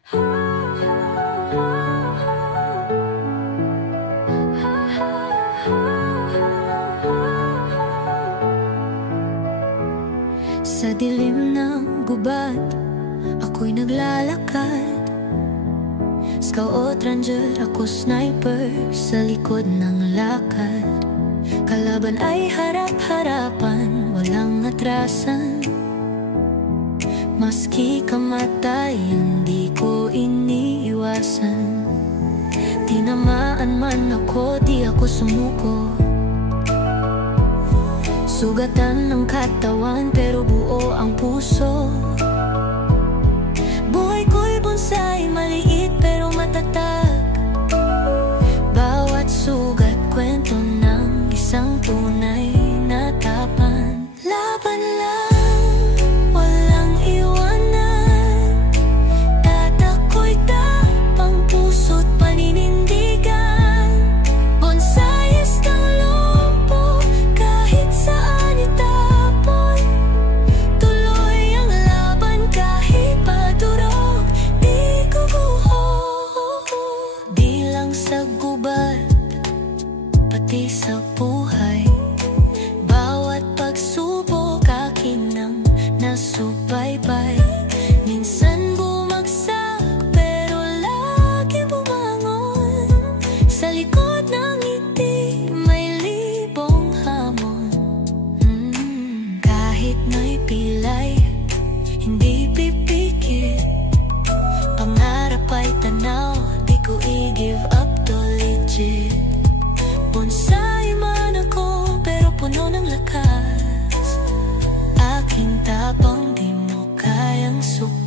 Sa dilim ng gubat, ako'y naglalakad. Scout ranger, ako sniper, sa likod ng lakad. Kalaban ay harap-harapan, walang atrasan. Maski kamatayan, di ko iniiwasan. Tinamaan man ako, di ako sumuko. Sugatan ng katawan, pero buo ang puso. Buhay ko'y bonsai, maliit pero matatag. Bawat sugat, kwento ng isang tunay na tapan. Laban lang, walang iwanan. Tatako'y tapang, puso't paninindigan. Bonsais ng lumpo, kahit saan itapon. Tuloy ang laban kahit padurog, di guguho. Di lang sa gubat, pati sa buhay. Bawat pagsubok akin ang nasubaybay. Minsan bumagsak, pero lagi bumangon. Sa likod ng ngiti, may libong hamon. Kahit na'y pilay, hindi pipikit. Pangarap ay tanaw, di ko i-give up to legit. Bonsai man ako, pero puno ng lakas. Aking tapang, di mo kayang sukat.